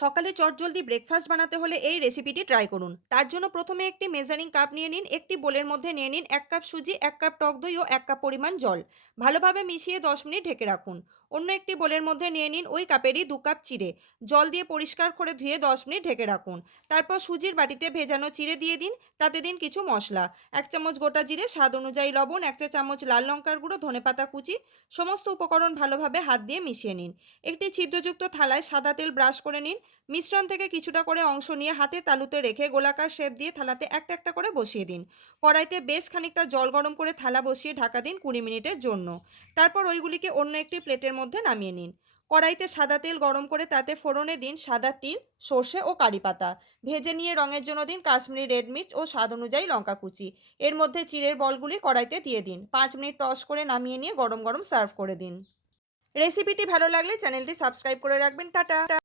সকালে চটজলদি ব্রেকফাস্ট বানাতে হলে এই রেসিপিটি ট্রাই করুন। তার জন্য প্রথমে একটি মেজারিং কাপ নিয়ে নিন। একটি বোলের মধ্যে নিয়ে নিন 1 কাপ সুজি, 1 কাপ টক দই ও 1 কাপ পরিমাণ জল। ভালোভাবে মিশিয়ে 10 মিনিট ঢেকে রাখুন। অন্য একটি বোলের মধ্যে নিয়ে নিন ওই কাপেরই 2 কাপ চিড়ে। জল দিয়ে পরিষ্কার করে ধুয়ে 10 মিনিট ঢেকে রাখুন। তারপর সুজির বাটিতে ভেজানো চিড়ে দিয়ে দিন। তাতে দিন কিছু মশলা। 1 চামচ গোটা জিরে, স্বাদ অনুযায়ী লবণ, 1 চা চামচ লাল লঙ্কার গুঁড়ো, ধনেপাতা কুচি। সমস্ত উপকরণ ভালোভাবে হাত দিয়ে মিশিয়ে নিন। একটি ছিদ্রযুক্ত থালায় সাদা তেল ব্রাশ করে নিন। মিশ্রণ থেকে কিছুটা করে অংশ নিয়ে হাতের তালুতে রেখে গোলাকার শেপ দিয়ে থালাতে একটা একটা করে বসিয়ে দিন। কড়াইতে বেশ খানিকটা জল গরম করে থালা বসিয়ে ঢাকা দিন 20 মিনিটের জন্য। তারপর ওইগুলিকে অন্য একটি প্লেটের মধ্যে নামিয়ে নিন। কড়াইতে সাদা তেল গরম করে তাতে ফোড়নে দিন সাদা তিল, সর্ষে ও কারি পাতা। ভেজে নিয়ে রঙের জন্য দিন কাশ্মীরি রেড মির্চ ও স্বাদ অনুযায়ী লঙ্কা কুচি। এর মধ্যে চিড়ের বলগুলি কড়াইতে দিয়ে দিন। 5 মিনিট টস করে নামিয়ে নিয়ে গরম গরম সার্ভ করে দিন। রেসিপিটি ভালো লাগলে চ্যানেলটি সাবস্ক্রাইব করে রাখবেন। টাটা।